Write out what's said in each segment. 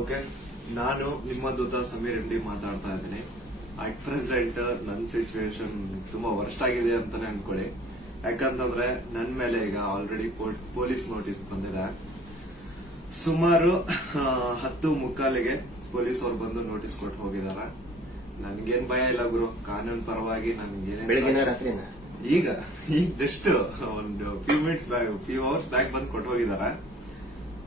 okay ನಾನು ನಿಮ್ಮ ದೂತ ಸಮೀರ್ ರೆಡ್ಡಿ ಮಾತಾಡ್ತಾ ಇದ್ದೀನಿ ಅಟ್ ಪ್ರೆಸೆಂಟ್ ನನ್ನ ಸಿಚುವೇಶನ್ ತುಂಬಾ ವರ್ಸ್ಟ್ ಆಗಿದೆ ಅಂತಾನೆ ಅನ್ಕೊಳ್ಳಿ ಯಾಕಂತಂದ್ರೆ ನನ್ನ ಮೇಲೆ ಈಗ ಆಲ್ರೆಡಿ ಪೊಲೀಸ್ ನೋಟಿಸ್ ಬಂದಿದೆ ಸುಮಾರು ಹತ್ತು ಮುಕ್ಕಾಲಿಗೆ ಪೊಲೀಸ್ ಅವ್ರು ಬಂದು ನೋಟಿಸ್ ಕೊಟ್ಟು ಹೋಗಿದಾರ ನನ್ಗೇನ್ ಭಯ ಇಲ್ಲ ಗುರು ಕಾನೂನು ಪರವಾಗಿ ನನ್ಗೆ ಈಗ ಈಗ ಜಸ್ಟ್ ಒಂದು few minutes few hours back ಬಂದು ಕೊಟ್ಟು ಹೋಗಿದಾರ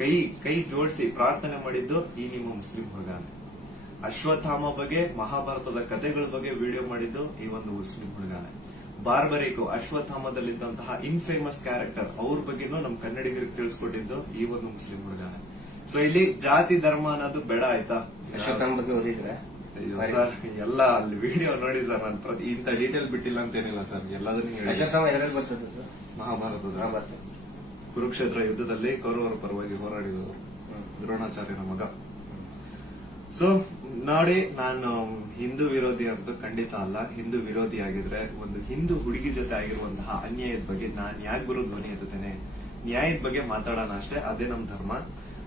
ಕೈ ಕೈ ಜೋಡಿಸಿ ಪ್ರಾರ್ಥನೆ ಮಾಡಿದ್ದು ಈ ನಿಮ್ಮ ಮುಸ್ಲಿಂ ಹುಡುಗಾನೆ ಅಶ್ವತ್ಥಾಮ ಬಗ್ಗೆ ಮಹಾಭಾರತದ ಕಥೆಗಳ ಬಗ್ಗೆ ವಿಡಿಯೋ ಮಾಡಿದ್ದು ಈ ಒಂದು ಮುಸ್ಲಿಂ ಹುಡುಗಾನೆ ಬಾರ್ಬರಿಕು ಅಶ್ವತ್ಥಾಮದಲ್ಲಿದ್ದಂತಹ ಇನ್ ಫೇಮಸ್ ಕ್ಯಾರೆಕ್ಟರ್ ಅವ್ರ ಬಗ್ಗೆನೂ ನಮ್ ಕನ್ನಡಿಗರಿಗೆ ತಿಳಿಸ್ಕೊಟ್ಟಿದ್ದು ಈ ಒಂದು ಮುಸ್ಲಿಂ ಹುಡುಗಾನೆ ಸೊ ಇಲ್ಲಿ ಜಾತಿ ಧರ್ಮ ಅನ್ನೋದು ಬೇಡ ಆಯ್ತಾ ಅಶ್ವತ್ಥಾಮ ಬಗ್ಗೆ ಓದಿದ್ರೆ ಎಲ್ಲ ಅಲ್ಲಿ ವಿಡಿಯೋ ನೋಡಿ ಸರ್ ನಾನು ಪ್ರತಿ ಇಂತ ಡೀಟೇಲ್ ಬಿಟ್ಟಿಲ್ಲ ಅಂತೇನಿಲ್ಲ ಸರ್ ಎಲ್ಲದನ್ನೂ ಮಹಾಭಾರತದ ಕುರುಕ್ಷೇತ್ರ ಯುದ್ಧದಲ್ಲಿ ಕೌರವರ ಪರವಾಗಿ ಹೋರಾಡಿದವರು ದ್ರೋಣಾಚಾರ್ಯನ ಮಗ ಸೊ ನೋಡಿ ನಾನು ಹಿಂದೂ ವಿರೋಧಿ ಅಂತೂ ಖಂಡಿತ ಅಲ್ಲ ಹಿಂದೂ ವಿರೋಧಿ ಆಗಿದ್ರೆ ಒಂದು ಹಿಂದೂ ಹುಡುಗಿ ಜೊತೆ ಆಗಿರುವಂತಹ ಅನ್ಯಾಯದ ಬಗ್ಗೆ ನಾನು ಯಾಕೆ ಗುರು ಧ್ವನಿ ಎತ್ತೇನೆ ನ್ಯಾಯದ ಬಗ್ಗೆ ಮಾತಾಡೋಣ ಅಷ್ಟೇ ಅದೇ ನಮ್ಮ ಧರ್ಮ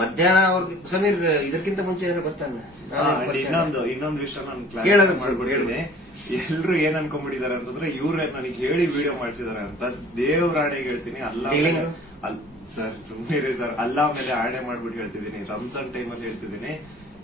ಮಧ್ಯಾಹ್ನ ಅವ್ರಿಗೆ ಸಮೀರ್ ಇದಕ್ಕಿಂತ ಮುಂಚೆ ಏನೋ ಗೊತ್ತಾನ ಇನ್ನೊಂದು ಇನ್ನೊಂದು ವಿಷಯ ನಾನು ಕ್ಲಾರಿಫೈ ಮಾಡ್ಬಿಟ್ಟಿದ್ದೀನಿ ಎಲ್ರು ಏನ್ ಅನ್ಕೊಂಡ್ಬಿಟ್ಟಿದ್ದಾರೆ ಅಂತಂದ್ರೆ ಇವ್ರೆ ನನಗೆ ಹೇಳಿ ವಿಡಿಯೋ ಮಾಡ್ಸಿದಾರೆ ಅಂತ ದೇವ್ರ ಆಣೆ ಹೇಳ್ತೀನಿ ಅಲ್ಲ ಸರ್ ಸುಮ್ಮನೆ ಸರ್ ಅಲ್ಲ ಮೇಲೆ ಆಣೆ ಮಾಡ್ಬಿಟ್ಟು ಹೇಳ್ತಿದ್ದೀನಿ ರಂಜಾನ್ ಅಲ್ಲಿ ಹೇಳ್ತಿದ್ದೀನಿ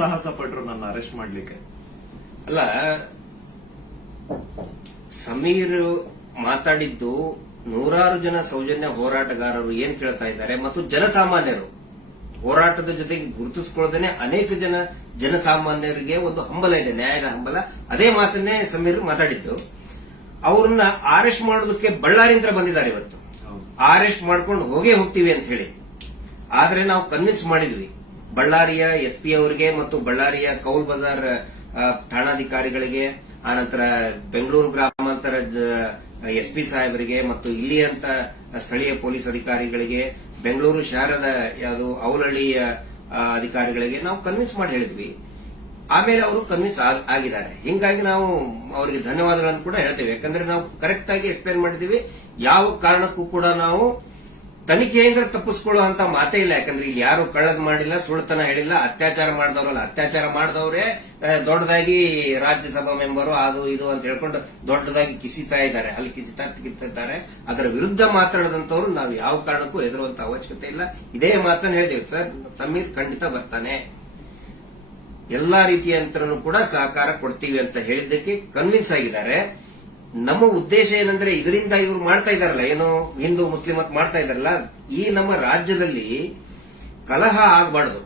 ಸಾಹಸ ಪಟ್ರು ನನ್ನ ಅರೆಸ್ಟ್ ಮಾಡ್ಲಿಕ್ಕೆ ಅಲ್ಲ ಸಮೀರ್ ಮಾತಾಡಿದ್ದು ನೂರಾರು ಜನ ಸೌಜನ್ಯ ಹೋರಾಟಗಾರರು ಏನ್ ಕೇಳ್ತಾ ಇದ್ದಾರೆ ಮತ್ತು ಜನಸಾಮಾನ್ಯರು ಹೋರಾಟದ ಜೊತೆಗೆ ಗುರುತಿಸಿಕೊಳ್ಳದೇನೆ ಅನೇಕ ಜನ ಜನಸಾಮಾನ್ಯರಿಗೆ ಒಂದು ಹಂಬಲ ಇದೆ ನ್ಯಾಯದ ಹಂಬಲ ಅದೇ ಮಾತನ್ನೇ ಸಮೀರ್ ಮಾತಾಡಿದ್ದು ಅವ್ರನ್ನ ಅರೆಸ್ಟ್ ಮಾಡೋದಕ್ಕೆ ಬಳ್ಳಾರಿಯಿಂದ ಬಂದಿದ್ದಾರೆ ಇವತ್ತು ಅರೆಸ್ಟ್ ಮಾಡ್ಕೊಂಡು ಹೋಗೇ ಹೋಗ್ತೀವಿ ಅಂತ ಹೇಳಿ ಆದ್ರೆ ನಾವು ಕನ್ವಿನ್ಸ್ ಮಾಡಿದ್ವಿ ಬಳ್ಳಾರಿಯ ಎಸ್ಪಿ ಅವರಿಗೆ ಮತ್ತು ಬಳ್ಳಾರಿಯ ಕೌಲ್ ಬಜಾರ್ ಠಾಣಾಧಿಕಾರಿಗಳಿಗೆ ಆನಂತರ ಬೆಂಗಳೂರು ಗ್ರಾಮಾಂತರ ಎಸ್ಪಿ ಸಾಹೇಬರಿಗೆ ಮತ್ತು ಇಲ್ಲಿಯಂತ ಸ್ಥಳೀಯ ಪೊಲೀಸ್ ಅಧಿಕಾರಿಗಳಿಗೆ ಬೆಂಗಳೂರು ಶಹರದ ಯಾವುದು ಅವಲಹಳ್ಳಿಯ ಅಧಿಕಾರಿಗಳಿಗೆ ನಾವು ಕನ್ವಿನ್ಸ್ ಮಾಡಿ ಹೇಳಿದ್ವಿ ಆಮೇಲೆ ಅವರು ಕನ್ವಿನ್ಸ್ ಆಗಿದ್ದಾರೆ ಹಿಂಗಾಗಿ ನಾವು ಅವರಿಗೆ ಧನ್ಯವಾದಗಳನ್ನು ಕೂಡ ಹೇಳ್ತೇವೆ ಯಾಕಂದ್ರೆ ನಾವು ಕರೆಕ್ಟ್ ಆಗಿ ಎಕ್ಸ್ಪ್ಲೇನ್ ಮಾಡಿದೀವಿ ಯಾವ ಕಾರಣಕ್ಕೂ ಕೂಡ ನಾವು ತನಿಖೆ ತಪ್ಪಿಸ್ಕೊಳ್ಳೋ ತಪ್ಪಿಸ್ಕೊಳ್ಳುವಂತ ಮಾತೇ ಇಲ್ಲ ಯಾಕಂದ್ರೆ ಇಲ್ಲಿ ಯಾರು ಕಳ್ಳದ್ ಮಾಡಿಲ್ಲ ಸುಳ್ತನ ಹೇಳಿಲ್ಲ ಅತ್ಯಾಚಾರ ಮಾಡಿದವರಲ್ಲ ಅತ್ಯಾಚಾರ ಮಾಡಿದವರೇ ದೊಡ್ಡದಾಗಿ ರಾಜ್ಯಸಭಾ ಮೆಂಬರು ಅದು ಇದು ಅಂತ ಹೇಳ್ಕೊಂಡು ದೊಡ್ಡದಾಗಿ ಕಿಸಿತಾ ಇದ್ದಾರೆ ಅಲ್ಲಿ ಕಿಸಿತಾ ಕಿತ್ತಿದ್ದಾರೆ ಅದರ ವಿರುದ್ಧ ಮಾತಾಡದಂತವ್ರು ನಾವು ಯಾವ ಕಾರಣಕ್ಕೂ ಹೆದರುವಂತ ಅವಶ್ಯಕತೆ ಇಲ್ಲ ಇದೇ ಮಾತನ್ನು ಹೇಳಿದೆವು ಸರ್ ಸಮೀರ್ ಖಂಡಿತ ಬರ್ತಾನೆ ಎಲ್ಲಾ ರೀತಿಯ ಯಂತ್ರನೂ ಕೂಡ ಸಹಕಾರ ಕೊಡ್ತೀವಿ ಅಂತ ಹೇಳಿದ್ದಕ್ಕೆ ಕನ್ವಿನ್ಸ್ ಆಗಿದ್ದಾರೆ ನಮ್ಮ ಉದ್ದೇಶ ಏನಂದ್ರೆ ಇದರಿಂದ ಇವರು ಮಾಡ್ತಾ ಇದ್ದಾರಲ್ಲ ಏನು ಹಿಂದೂ ಮುಸ್ಲಿಂ ಅಂತ ಮಾಡ್ತಾ ಇದಾರಲ್ಲ ಈ ನಮ್ಮ ರಾಜ್ಯದಲ್ಲಿ ಕಲಹ ಆಗಬಾರ್ದು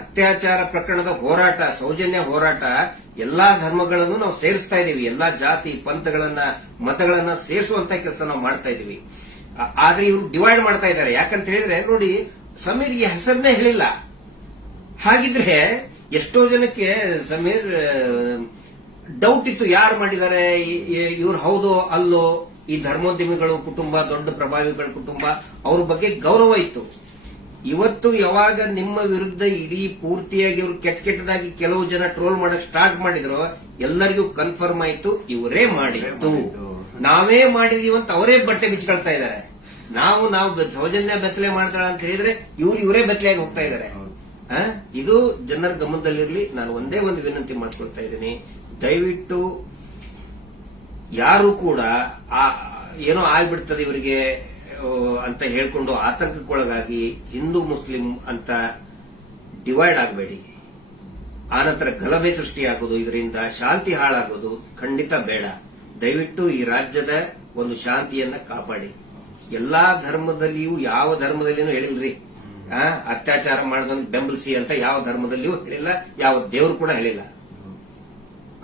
ಅತ್ಯಾಚಾರ ಪ್ರಕರಣದ ಹೋರಾಟ ಸೌಜನ್ಯ ಹೋರಾಟ ಎಲ್ಲಾ ಧರ್ಮಗಳನ್ನು ನಾವು ಸೇರಿಸ್ತಾ ಇದ್ದೀವಿ ಎಲ್ಲಾ ಜಾತಿ ಪಂಥಗಳನ್ನ ಮತಗಳನ್ನ ಸೇರಿಸುವಂತ ಕೆಲಸ ನಾವು ಮಾಡ್ತಾ ಇದ್ದೀವಿ ಆದ್ರೆ ಇವರು ಡಿವೈಡ್ ಮಾಡ್ತಾ ಇದ್ದಾರೆ ಯಾಕಂತ ಹೇಳಿದ್ರೆ ನೋಡಿ ಸಮೀರ್ಗೆ ಹೆಸರನ್ನೇ ಹೇಳಿಲ್ಲ ಹಾಗಿದ್ರೆ ಎಷ್ಟೋ ಜನಕ್ಕೆ ಸಮೀರ್ ಡೌಟ್ ಇತ್ತು ಯಾರು ಮಾಡಿದ್ದಾರೆ ಇವ್ರು ಹೌದೋ ಅಲ್ಲೋ ಈ ಧರ್ಮೋದ್ಯಮಿಗಳು ಕುಟುಂಬ ದೊಡ್ಡ ಪ್ರಭಾವಿಗಳ ಕುಟುಂಬ ಅವ್ರ ಬಗ್ಗೆ ಗೌರವ ಇತ್ತು ಇವತ್ತು ಯಾವಾಗ ನಿಮ್ಮ ವಿರುದ್ಧ ಇಡೀ ಪೂರ್ತಿಯಾಗಿ ಇವರು ಕೆಟ್ಟ ಕೆಟ್ಟದಾಗಿ ಕೆಲವು ಜನ ಟ್ರೋಲ್ ಮಾಡಕ್ ಸ್ಟಾರ್ಟ್ ಮಾಡಿದ್ರು ಎಲ್ಲರಿಗೂ ಕನ್ಫರ್ಮ್ ಆಯ್ತು ಇವರೇ ಮಾಡಿತ್ತು ನಾವೇ ಮಾಡಿದೀವಿ ಅಂತ ಅವರೇ ಬಟ್ಟೆ ಬಿಚ್ಕೊಳ್ತಾ ಇದ್ದಾರೆ ನಾವು ನಾವು ಸೌಜನ್ಯ ಬೆತ್ತಲೆ ಮಾಡ್ತಾಳ ಅಂತ ಹೇಳಿದ್ರೆ ಇವ್ರು ಇವರೇ ಬೆತ್ತಲೆಯಾಗಿ ಹೋಗ್ತಾ ಇದ್ದಾರೆ ಇದು ಜನರ ಗಮನದಲ್ಲಿರಲಿ ನಾನು ಒಂದೇ ಒಂದು ವಿನಂತಿ ಮಾಡ್ಕೊಳ್ತಾ ಇದ್ದೀನಿ ದಯವಿಟ್ಟು ಯಾರು ಕೂಡ ಆ ಏನೋ ಆಗ್ಬಿಡ್ತದೆ ಇವರಿಗೆ ಅಂತ ಹೇಳ್ಕೊಂಡು ಆತಂಕಕ್ಕೊಳಗಾಗಿ ಹಿಂದೂ ಮುಸ್ಲಿಂ ಅಂತ ಡಿವೈಡ್ ಆಗಬೇಡಿ ಆನಂತರ ಗಲಭೆ ಸೃಷ್ಟಿಯಾಗೋದು ಇದರಿಂದ ಶಾಂತಿ ಹಾಳಾಗೋದು ಖಂಡಿತ ಬೇಡ ದಯವಿಟ್ಟು ಈ ರಾಜ್ಯದ ಒಂದು ಶಾಂತಿಯನ್ನ ಕಾಪಾಡಿ ಎಲ್ಲಾ ಧರ್ಮದಲ್ಲಿಯೂ ಯಾವ ಧರ್ಮದಲ್ಲಿನೂ ಹೇಳಿಲ್ರಿ ಅತ್ಯಾಚಾರ ಮಾಡೋದನ್ನು ಬೆಂಬಲಿಸಿ ಅಂತ ಯಾವ ಧರ್ಮದಲ್ಲಿಯೂ ಹೇಳಿಲ್ಲ ಯಾವ ದೇವರು ಕೂಡ ಹೇಳಿಲ್ಲ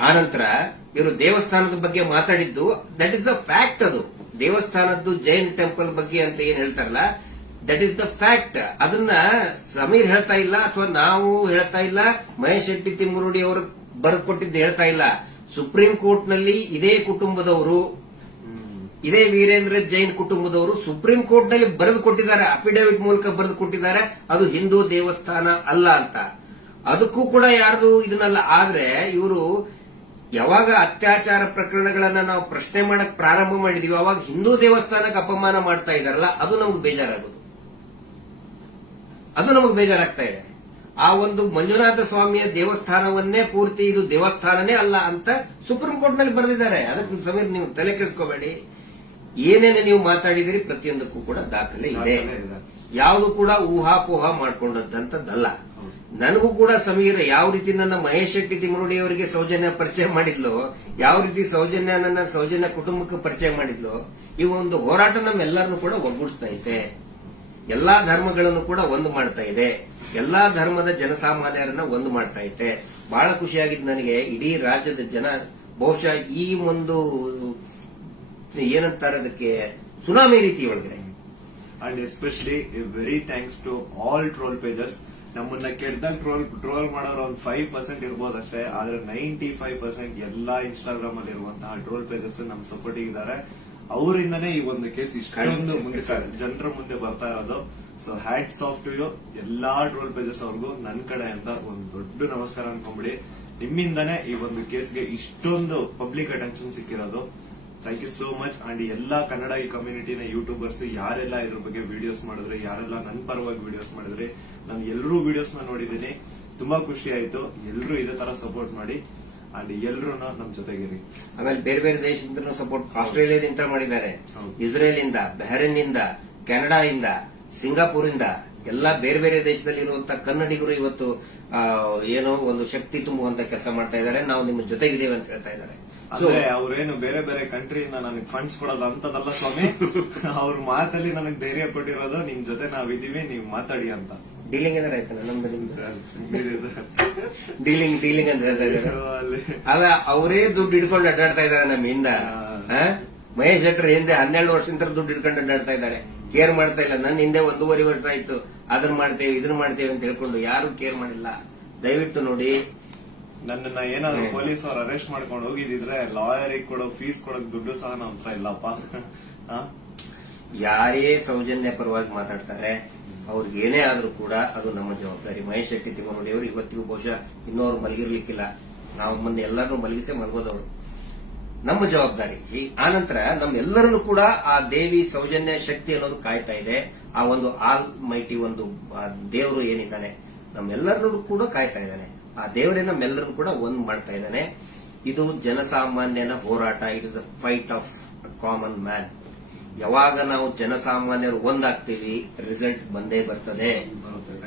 ಆನಂತರ ಇವರು ದೇವಸ್ಥಾನದ ಬಗ್ಗೆ ಮಾತಾಡಿದ್ದು ದಟ್ ಇಸ್ ದ ಫ್ಯಾಕ್ಟ್ ಅದು ದೇವಸ್ಥಾನದ್ದು ಜೈನ್ ಟೆಂಪಲ್ ಬಗ್ಗೆ ಅಂತ ಏನ್ ಹೇಳ್ತಾರಲ್ಲ ದಟ್ ಇಸ್ ದ ಫ್ಯಾಕ್ಟ್ ಅದನ್ನ ಸಮೀರ್ ಹೇಳ್ತಾ ಇಲ್ಲ ಅಥವಾ ನಾವು ಹೇಳ್ತಾ ಇಲ್ಲ ಮಹೇಶ್ ಶೆಟ್ಟಿ ತಿಮ್ಮುರುಡಿ ಅವರು ಬರ್ಕೊಟ್ಟಿದ್ದು ಹೇಳ್ತಾ ಇಲ್ಲ ಸುಪ್ರೀಂ ಕೋರ್ಟ್ ನಲ್ಲಿ ಇದೇ ಕುಟುಂಬದವರು ಇದೇ ವೀರೇಂದ್ರ ಜೈನ್ ಕುಟುಂಬದವರು ಸುಪ್ರೀಂ ಕೋರ್ಟ್ ನಲ್ಲಿ ಬರೆದು ಕೊಟ್ಟಿದ್ದಾರೆ ಅಫಿಡವಿಟ್ ಮೂಲಕ ಬರೆದು ಕೊಟ್ಟಿದ್ದಾರೆ ಅದು ಹಿಂದೂ ದೇವಸ್ಥಾನ ಅಲ್ಲ ಅಂತ ಅದಕ್ಕೂ ಕೂಡ ಯಾರು ಇದನ್ನಲ್ಲ ಆದ್ರೆ ಇವರು ಯಾವಾಗ ಅತ್ಯಾಚಾರ ಪ್ರಕರಣಗಳನ್ನ ನಾವು ಪ್ರಶ್ನೆ ಮಾಡಕ್ ಪ್ರಾರಂಭ ಮಾಡಿದೀವಿ ಅವಾಗ ಹಿಂದೂ ದೇವಸ್ಥಾನಕ್ಕೆ ಅಪಮಾನ ಮಾಡ್ತಾ ಇದಾರಲ್ಲ ಅದು ನಮಗೆ ಬೇಜಾರಾಗೋದು ಅದು ನಮಗೆ ಬೇಜಾರಾಗ್ತಾ ಇದೆ ಆ ಒಂದು ಮಂಜುನಾಥ ಸ್ವಾಮಿಯ ದೇವಸ್ಥಾನವನ್ನೇ ಪೂರ್ತಿ ಇದು ದೇವಸ್ಥಾನನೇ ಅಲ್ಲ ಅಂತ ಸುಪ್ರೀಂ ಕೋರ್ಟ್ ನಲ್ಲಿ ಬರೆದಿದ್ದಾರೆ ಅದಕ್ಕೆ ಸಮೇತ ನೀವು ತಲೆ ಕೆಡಿಸ್ಕೋಬೇಡಿ ಏನೇನು ನೀವು ಮಾತಾಡಿದಿರಿ ಪ್ರತಿಯೊಂದಕ್ಕೂ ಕೂಡ ದಾಖಲೆ ಇದೆ ಯಾವುದು ಕೂಡ ಊಹಾಪೋಹ ಮಾಡಿಕೊಂಡಂತದ್ದಲ್ಲ ನನಗೂ ಕೂಡ ಸಮೀರ ಯಾವ ರೀತಿ ನನ್ನ ಮಹೇಶ್ ಶೆಟ್ಟಿ ತಿಮರುಡಿ ಅವರಿಗೆ ಸೌಜನ್ಯ ಪರಿಚಯ ಮಾಡಿದ್ಲು ಯಾವ ರೀತಿ ಸೌಜನ್ಯ ನನ್ನ ಸೌಜನ್ಯ ಕುಟುಂಬಕ್ಕೆ ಪರಿಚಯ ಮಾಡಿದ್ಲು ಈ ಒಂದು ಹೋರಾಟ ನಮ್ಮೆಲ್ಲರನ್ನು ಕೂಡ ಒಗ್ಗೂಡಿಸ್ತಾ ಇದೆ ಎಲ್ಲಾ ಧರ್ಮಗಳನ್ನು ಕೂಡ ಒಂದು ಮಾಡ್ತಾ ಇದೆ ಎಲ್ಲಾ ಧರ್ಮದ ಜನಸಾಮಾನ್ಯರನ್ನ ಒಂದು ಮಾಡ್ತಾ ಇದೆ ಬಹಳ ಖುಷಿಯಾಗಿದ್ದು ನನಗೆ ಇಡೀ ರಾಜ್ಯದ ಜನ ಬಹುಶಃ ಈ ಒಂದು ಏನಂತಾರೆ ಅದಕ್ಕೆ ಸುನಾಮಿ ರೀತಿ ಒಳಗಡೆ and especially very thanks to all troll pages ನಮ್ಮನ್ನ ಕೆಟ್ಟದಾಗ ಟ್ರೋಲ್ ಟ್ರೋಲ್ ಮಾಡೋರು ಒಂದು ಫೈವ್ ಪರ್ಸೆಂಟ್ ಇರ್ಬೋದು ಅಷ್ಟೇ ಆದ್ರೆ ನೈಂಟಿ ಫೈವ್ ಪರ್ಸೆಂಟ್ ಎಲ್ಲಾ ಇನ್ಸ್ಟಾಗ್ರಾಮ್ ಅಲ್ಲಿ ಇರುವಂತಹ ಟ್ರೋಲ್ ಪೇಜಸ್ ನಮ್ ಸಪೋರ್ಟ್ ಇದ್ದಾರೆ ಅವರಿಂದನೇ ಈ ಒಂದು ಕೇಸ್ ಇಷ್ಟೊಂದು ಮುಂದೆ ಜನರ ಮುಂದೆ ಬರ್ತಾ ಇರೋದು so hats off to you ಎಲ್ಲಾ ಟ್ರೋಲ್ ಪೇಜಸ್ ಅವ್ರಿಗೂ ನನ್ನ ಅಂತ ಒಂದು ದೊಡ್ಡ ನಮಸ್ಕಾರ ಅನ್ಕೊಂಡ್ಬಿಡಿ ನಿಮ್ಮಿಂದನೇ ಈ ಒಂದು ಕೇಸ್ಗೆ ಇಷ್ಟೊಂದು ಪಬ್ಲಿಕ್ ಅಟೆನ್ಷನ್ ಸಿಕ್ಕಿರೋದು thank you so much and ಎಲ್ಲಾ ಕನ್ನಡ ಈ ಕಮ್ಯುನಿಟಿನ ಯೂಟ್ಯೂಬರ್ಸ್ ಯಾರೆಲ್ಲ ಇದ್ರ ಬಗ್ಗೆ ವಿಡಿಯೋಸ್ ಮಾಡಿದ್ರೆ ಯಾರೆಲ್ಲ ನನ್ನ ಪರವಾಗಿ ವಿಡಿಯೋಸ್ ಮಾಡಿದ್ರೆ ನಾನು ಎಲ್ಲರೂ ವಿಡಿಯೋಸ್ ನ ನೋಡಿದ್ದೀನಿ ತುಂಬಾ ಖುಷಿ ಆಯ್ತು ಎಲ್ಲರೂ ಇದೇ ತರ ಸಪೋರ್ಟ್ ಮಾಡಿ ಅಂಡ್ ಎಲ್ಲರೂ ನಮ್ ಜೊತೆಗಿರಿ ಆಮೇಲೆ ಬೇರೆ ಬೇರೆ ದೇಶದಿಂದ ಸಪೋರ್ಟ್ ಆಸ್ಟ್ರೇಲಿಯಾದಿಂದ ಮಾಡಿದ್ದಾರೆ ಇಸ್ರೇಲ್ ಇಂದ ಬಹರೇನ್ ಇಂದ ಕೆನಡಾ ಇಂದ ಸಿಂಗಾಪುರ್ ಇಂದ ಎಲ್ಲಾ ಬೇರೆ ಬೇರೆ ದೇಶದಲ್ಲಿ ಇರುವಂತಹ ಕನ್ನಡಿಗರು ಇವತ್ತು ಏನೋ ಒಂದು ಶಕ್ತಿ ತುಂಬುವಂತ ಕೆಲಸ ಮಾಡ್ತಾ ಇದ್ದಾರೆ ನಾವು ನಿಮ್ಮ ಜೊತೆಗಿದ್ದೇವೆ ಅಂತ ಹೇಳ್ತಾ ಇದ್ದಾರೆ ಅದೇ ಅವ್ರೇನು ಬೇರೆ ಬೇರೆ ಕಂಟ್ರಿಯಿಂದ ನನಗೆ ಫಂಡ್ಸ್ ಕೊಡೋದು ಅಂತದಲ್ಲ ಸ್ವಾಮಿ ಅವ್ರ ಮಾತಲ್ಲಿ ನನಗೆ ಧೈರ್ಯ ಕೊಟ್ಟಿರೋದು ನಿಮ್ ಜೊತೆ ಇದೀವಿ ನೀವ್ ಮಾತಾಡಿ ಅಂತ ಡೀಲಿಂಗ್ ಅಂದ್ರೆ ಆಯ್ತಲ್ಲ ನಮ್ದು ನಿಮ್ದು ಡೀಲಿಂಗ್ ಡೀಲಿಂಗ್ ಅಂದ್ರೆ ಅಲ್ಲ ಅವರೇ ದುಡ್ಡು ಹಿಡ್ಕೊಂಡು ಅಡ್ಡಾಡ್ತಾ ಇದಾರೆ ನಮ್ಮಿಂದ ಮಹೇಶ್ ಶೆಟ್ಟರ್ ಹಿಂದೆ ಹನ್ನೆರಡು ವರ್ಷದಿಂದ ದುಡ್ಡು ಇಡ್ಕೊಂಡು ಅಡ್ಡಾಡ್ತಾ ಇದ್ದಾರೆ ಕೇರ್ ಮಾಡ್ತಾ ಇಲ್ಲ ನನ್ನ ಹಿಂದೆ ಒಂದೂವರೆ ವರ್ಷ ಆಯ್ತು ಅದನ್ನ ಮಾಡ್ತೇವೆ ಇದನ್ನ ಮಾಡ್ತೇವೆ ಅಂತ ಹೇಳ್ಕೊಂಡು ಯಾರು ಕೇರ್ ಮಾಡಿಲ್ಲ ದಯವಿಟ್ಟು ನೋಡಿ ನನ್ನನ್ನ ಏನಾದ್ರು ಪೊಲೀಸ್ ಅವ್ರು ಅರೆಸ್ಟ್ ಮಾಡ್ಕೊಂಡು ಹೋಗಿದ್ರೆ ಲಾಯರಿಗೆ ಕೊಡೋ ಫೀಸ್ ಕೊಡೋಕ್ ದುಡ್ಡು ಸಹ ನಮ್ಮ ಹತ್ರ ಇಲ್ಲಪ್ಪ ಯಾರೇ ಸೌಜನ್ಯ ಪರವಾಗಿ ಮಾತಾಡ್ತಾರೆ ಅವ್ರಿಗೆ ಏನೇ ಆದ್ರೂ ಕೂಡ ಅದು ನಮ್ಮ ಜವಾಬ್ದಾರಿ ಮಹೇಶ್ ಶೆಟ್ಟಿ ತಿಮ್ಮನೋಡಿ ಅವರು ಇವತ್ತಿಗೂ ಬಹುಶಃ ಇನ್ನೂ ಮಲಗಿರ್ಲಿಕ್ಕಿಲ್ಲ ನಾವು ಮೊನ್ನೆ ಎಲ್ಲರನ್ನೂ ಮಲಗಿಸಿ ಮಲಗೋದವರು ನಮ್ಮ ಜವಾಬ್ದಾರಿ ಆ ನಂತರ ನಮ್ಮೆಲ್ಲರನ್ನು ಕೂಡ ಆ ದೇವಿ ಸೌಜನ್ಯ ಶಕ್ತಿ ಅನ್ನೋದು ಕಾಯ್ತಾ ಇದೆ ಆ ಒಂದು ಆಲ್ ಮೈಟಿ ಒಂದು ದೇವರು ಏನಿದ್ದಾನೆ ನಮ್ಮೆಲ್ಲರನ್ನು ಕೂಡ ಕಾಯ್ತಾ ಇದ್ದಾನೆ ಆ ದೇವರೇ ನಮ್ಮೆಲ್ಲರೂ ಕೂಡ ಒಂದ್ ಮಾಡ್ತಾ ಇದ್ದಾನೆ ಇದು ಜನಸಾಮಾನ್ಯನ ಹೋರಾಟ it is a fight of common man ಯಾವಾಗ ನಾವು ಜನಸಾಮಾನ್ಯರು ಒಂದಾಗ್ತೀವಿ ರಿಸಲ್ಟ್ ಬಂದೇ ಬರ್ತದೆ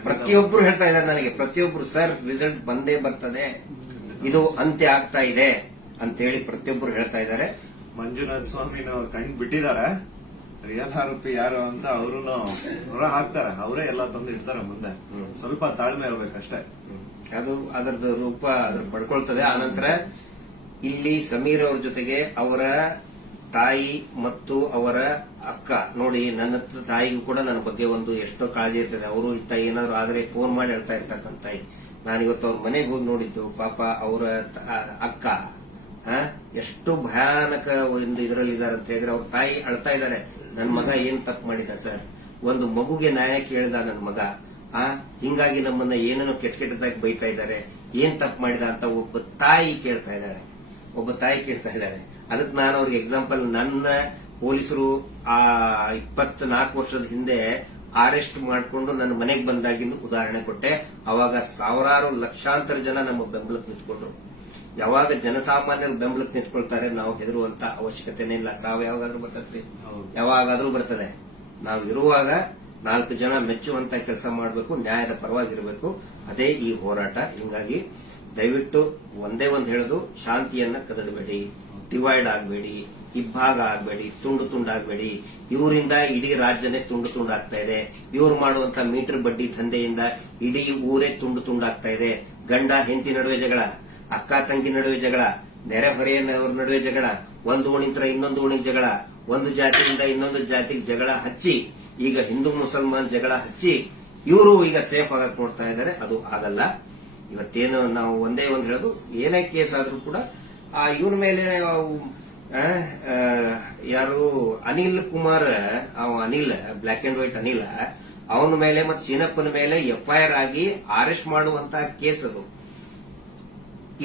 ಪ್ರತಿಯೊಬ್ರು ಹೇಳ್ತಾ ಇದ್ದಾರೆ ನನಗೆ ಪ್ರತಿಯೊಬ್ರು ಸರ್ ರಿಸಲ್ಟ್ ಬಂದೇ ಬರ್ತದೆ ಇದು ಅಂತ್ಯ ಆಗ್ತಾ ಇದೆ ಅಂತ ಹೇಳಿ ಪ್ರತಿಯೊಬ್ರು ಹೇಳ್ತಾ ಇದ್ದಾರೆ ಮಂಜುನಾಥ್ ಸ್ವಾಮಿನ ಕಣ್ ಬಿಟ್ಟಿದ್ದಾರೆ ರಿಯಲ್ ಆರೋಪಿ ಯಾರು ಅಂತ ಅವರು ಹಾಕ್ತಾರೆ ಅವರೇ ಎಲ್ಲ ತಂದು ಇಡ್ತಾರೆ ಮುಂದೆ ಸ್ವಲ್ಪ ತಾಳ್ಮೆ ಇರಬೇಕಷ್ಟೇ ಅದು ಅದರದ್ದು ರೂಪ ಅದ್ರ ಪಡ್ಕೊಳ್ತದೆ ಆನಂತರ ಇಲ್ಲಿ ಸಮೀರ್ ಅವ್ರ ಜೊತೆಗೆ ಅವರ ತಾಯಿ ಮತ್ತು ಅವರ ಅಕ್ಕ ನೋಡಿ ನನ್ನ ತಾಯಿಗೂ ಕೂಡ ನನ್ನ ಬಗ್ಗೆ ಒಂದು ಎಷ್ಟೋ ಕಾಳಜಿ ಇರ್ತದೆ ಅವರು ಇತ್ತ ಏನಾದ್ರು ಆದರೆ ಫೋನ್ ಮಾಡಿ ಹೇಳ್ತಾ ಇರ್ತಕ್ಕಂಥ ತಾಯಿ ನಾನು ಇವತ್ತು ಅವ್ರ ಮನೆಗೆ ಹೋಗಿ ನೋಡಿದ್ದು ಪಾಪ ಅವರ ಅಕ್ಕ ಎಷ್ಟು ಭಯಾನಕ ಒಂದು ಇದರಲ್ಲಿ ಇದಾರೆ ಅಂತ ಹೇಳಿದ್ರೆ ಅವ್ರ ತಾಯಿ ಅಳ್ತಾ ಇದ್ದಾರೆ ನನ್ನ ಮಗ ಏನ್ ತಪ್ಪು ಮಾಡಿದ ಸರ್ ಒಂದು ಮಗುಗೆ ನ್ಯಾಯ ಕೇಳಿದ ನನ್ನ ಮಗ ಆ ಹಿಂಗಾಗಿ ನಮ್ಮನ್ನ ಏನೇನೋ ಕೆಟ್ಟ ಕೆಟ್ಟದಾಗಿ ಬೈತಾ ಇದ್ದಾರೆ ಏನ್ ತಪ್ಪು ಮಾಡಿದ ಅಂತ ಒಬ್ಬ ತಾಯಿ ಕೇಳ್ತಾ ಇದ್ದಾಳೆ ಒಬ್ಬ ತಾಯಿ ಕೇಳ್ತಾ ಇದ್ದಾಳೆ ಅದಕ್ಕೆ ನಾನು ಅವ್ರಿಗೆ ಎಕ್ಸಾಂಪಲ್ ನನ್ನ ಪೊಲೀಸರು ಆ ನಾಲ್ಕು ವರ್ಷದ ಹಿಂದೆ ಅರೆಸ್ಟ್ ಮಾಡಿಕೊಂಡು ನನ್ನ ಮನೆಗೆ ಬಂದಾಗಿಂದು ಉದಾಹರಣೆ ಕೊಟ್ಟೆ ಅವಾಗ ಸಾವಿರಾರು ಲಕ್ಷಾಂತರ ಜನ ನಮ್ಮ ಬೆಂಬಲಕ್ಕೆ ನಿಂತ್ಕೊಂಡ್ರು ಯಾವಾಗ ಜನಸಾಮಾನ್ಯರು ಬೆಂಬಲಕ್ಕೆ ನಿಂತ್ಕೊಳ್ತಾರೆ ನಾವು ಹೆದರುವಂತ ಅವಶ್ಯಕತೆನೇ ಇಲ್ಲ ಸಾವು ಯಾವಾಗಾದ್ರೂ ಬರ್ತದ್ರಿ ಯಾವಾಗಾದ್ರೂ ಬರ್ತದೆ ನಾವು ಇರುವಾಗ ನಾಲ್ಕು ಜನ ಮೆಚ್ಚುವಂತ ಕೆಲಸ ಮಾಡಬೇಕು ನ್ಯಾಯದ ಪರವಾಗಿರಬೇಕು ಅದೇ ಈ ಹೋರಾಟ ಹಿಂಗಾಗಿ ದಯವಿಟ್ಟು ಒಂದೇ ಒಂದು ಹೇಳೋದು ಶಾಂತಿಯನ್ನ ಕದಡಬೇಡಿ ಡಿವೈಡ್ ಆಗಬೇಡಿ ಇಬ್ಬಾಗ ಆಗಬೇಡಿ ತುಂಡು ತುಂಡಾಗಬೇಡಿ ಇವರಿಂದ ಇಡೀ ರಾಜ್ಯನೇ ತುಂಡು ತುಂಡಾಗ್ತಾ ಇದೆ ಇವ್ರು ಮಾಡುವಂತ ಮೀಟರ್ ಬಡ್ಡಿ ದಂಧೆಯಿಂದ ಇಡೀ ಊರೇ ತುಂಡು ತುಂಡಾಗ್ತಾ ಇದೆ ಗಂಡ ಹೆಂಡತಿ ನಡುವೆ ಜಗಳ ಅಕ್ಕ ತಂಗಿ ನಡುವೆ ಜಗಳ ನೆರೆಹೊರೆಯ ನಡುವೆ ಜಗಳ ಒಂದು ಓಣಿಂತರ ಇನ್ನೊಂದು ಓಣಿಗೆ ಜಗಳ ಒಂದು ಜಾತಿಯಿಂದ ಇನ್ನೊಂದು ಜಾತಿಗೆ ಜಗಳ ಹಚ್ಚಿ ಈಗ ಹಿಂದೂ ಮುಸಲ್ಮಾನ್ ಜಗಳ ಹಚ್ಚಿ ಇವರು ಈಗ ಸೇಫ್ ಆಗಕ್ ನೋಡ್ತಾ ಇದ್ದಾರೆ ಅದು ಆಗಲ್ಲ ಇವತ್ತೇನು ನಾವು ಒಂದೇ ಒಂದು ಹೇಳೋದು ಏನೇ ಕೇಸ್ ಆದರೂ ಕೂಡ ಆ ಇವನ ಮೇಲೆ ಯಾರು ಅನಿಲ್ ಕುಮಾರ್ ಅವ Anil black and white Anil ಅವನ ಮೇಲೆ ಮತ್ತೆ ಸೀನಪ್ಪನ ಮೇಲೆ ಎಫ್ಐಆರ್ ಆಗಿ ಅರೆಸ್ಟ್ ಮಾಡುವಂತ ಕೇಸ್ ಅದು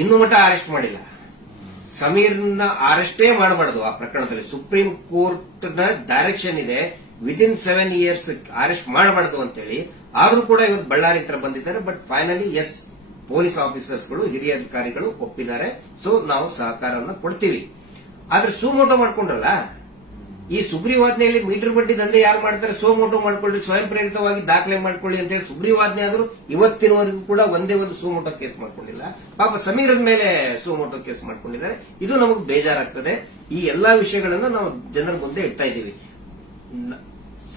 ಇನ್ನು ಮಟ್ಟ ಅರೆಸ್ಟ್ ಮಾಡಿಲ್ಲ ಸಮೀರ್ನ ಅರೆಸ್ಟೇ ಮಾಡಬಾರ್ದು ಆ ಪ್ರಕರಣದಲ್ಲಿ ಸುಪ್ರೀಂ ನ ಡೈರೆಕ್ಷನ್ ಇದೆ ವಿದಿನ್ ಸೆವೆನ್ ಇಯರ್ಸ್ ಅರೆಸ್ಟ್ ಮಾಡಬಾರ್ದು ಅಂತೇಳಿ ಆದ್ರೂ ಕೂಡ ಇವರು ಬಳ್ಳಾರಿ ಹತ್ರ ಬಂದಿದ್ದಾರೆ ಬಟ್ ಫೈನಲಿ ಎಸ್ ಪೊಲೀಸ್ ಆಫೀಸರ್ಸ್ಗಳು ಹಿರಿಯ ಅಧಿಕಾರಿಗಳು ಒಪ್ಪಿದ್ದಾರೆ ಸೊ ನಾವು ಸಹಕಾರವನ್ನ ಕೊಡ್ತೀವಿ ಆದ್ರೆ ಸುಮೋಟೋ ಮಾಡ್ಕೊಂಡ್ರಲ್ಲ ಈ ಸುಗ್ರೀವಾಜ್ಞೆಯಲ್ಲಿ ಮೀಟರ್ ಬಡ್ಡಿ ದಂಧೆ ಯಾರು ಮಾಡ್ತಾರೆ ಸೋಮೋಟೋ ಮಾಡ್ಕೊಳ್ಳಿ ಸ್ವಯಂ ಪ್ರೇರಿತವಾಗಿ ದಾಖಲೆ ಮಾಡ್ಕೊಳ್ಳಿ ಅಂತ ಹೇಳಿ ಸುಗ್ರೀವಾಜ್ಞೆ ಆದರೂ ಇವತ್ತಿನವರೆಗೂ ಕೂಡ ಒಂದೇ ಒಂದು ಸೋಮೋಟೋ ಕೇಸ್ ಮಾಡ್ಕೊಂಡಿಲ್ಲ ಪಾಪ ಸಮೀರದ ಮೇಲೆ ಸೋಮೋಟೋ ಕೇಸ್ ಮಾಡ್ಕೊಂಡಿದ್ದಾರೆ ಇದು ನಮಗೆ ಬೇಜಾರಾಗ್ತದೆ ಈ ಎಲ್ಲಾ ವಿಷಯಗಳನ್ನು ನಾವು ಜನರ ಮುಂದೆ ಇಡ್ತಾ ಇದ್ದೀವಿ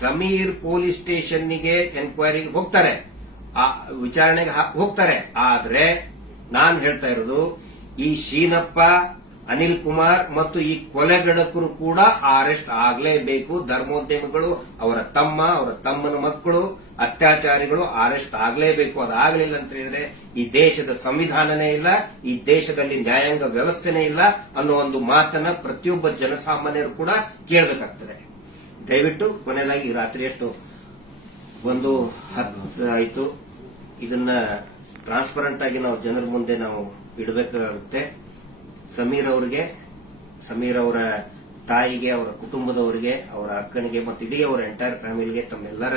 ಸಮೀರ್ ಪೊಲೀಸ್ ಸ್ಟೇಷನ್ಗೆ ಎನ್ಕ್ವೈರಿಗೆ ಹೋಗ್ತಾರೆ ಆ ವಿಚಾರಣೆಗೆ ಹೋಗ್ತಾರೆ ಆದ್ರೆ ನಾನು ಹೇಳ್ತಾ ಇರೋದು ಈ ಶೀನಪ್ಪ ಅನಿಲ್ ಕುಮಾರ್ ಮತ್ತು ಈ ಕೊಲೆಗಡಕರು ಕೂಡ ಅರೆಸ್ಟ್ ಆಗಲೇಬೇಕು ಧರ್ಮೋದ್ಯಮಿಗಳು ಅವರ ತಮ್ಮ ಅವರ ತಮ್ಮನ ಮಕ್ಕಳು ಅತ್ಯಾಚಾರಿಗಳು ಅರೆಸ್ಟ್ ಆಗಲೇಬೇಕು ಅದಾಗಲಿಲ್ಲ ಅಂತ ಹೇಳಿದ್ರೆ ಈ ದೇಶದ ಸಂವಿಧಾನನೇ ಇಲ್ಲ ಈ ದೇಶದಲ್ಲಿ ನ್ಯಾಯಾಂಗ ವ್ಯವಸ್ಥೆನೇ ಇಲ್ಲ ಅನ್ನೋ ಒಂದು ಮಾತನ್ನ ಪ್ರತಿಯೊಬ್ಬ ಜನಸಾಮಾನ್ಯರು ಕೂಡ ಕೇಳಬೇಕಾಗ್ತಾರೆ ದಯವಿಟ್ಟು ಕೊನೆಯದಾಗಿ ರಾತ್ರಿ ಎಷ್ಟು ಒಂದು ಹತ್ತು ಆಯಿತು ಇದನ್ನ ಟ್ರಾನ್ಸ್ಪರೆಂಟ್ ಆಗಿ ನಾವು ಜನರ ಮುಂದೆ ನಾವು ಇಡಬೇಕಾಗುತ್ತೆ ಸಮೀರ್ ಅವರಿಗೆ ಸಮೀರ್ ಅವರ ತಾಯಿಗೆ ಅವರ ಕುಟುಂಬದವರಿಗೆ ಅವರ ಅಕ್ಕನಿಗೆ ಮತ್ತು ಇಡೀ ಅವರ ಎಂಟೈರ್ ಫ್ಯಾಮಿಲಿಗೆ ತಮ್ಮೆಲ್ಲರ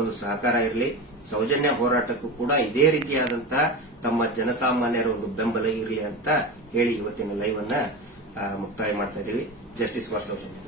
ಒಂದು ಸಹಕಾರ ಇರಲಿ ಸೌಜನ್ಯ ಹೋರಾಟಕ್ಕೂ ಕೂಡ ಇದೇ ರೀತಿಯಾದಂತಹ ತಮ್ಮ ಜನಸಾಮಾನ್ಯರ ಒಂದು ಬೆಂಬಲ ಇರಲಿ ಅಂತ ಹೇಳಿ ಇವತ್ತಿನ ಲೈವ್ ಅನ್ನ ಮುಕ್ತಾಯ ಮಾಡ್ತಾ ಇದ್ದೀವಿ ಜಸ್ಟಿಸ್ ಫಾರ್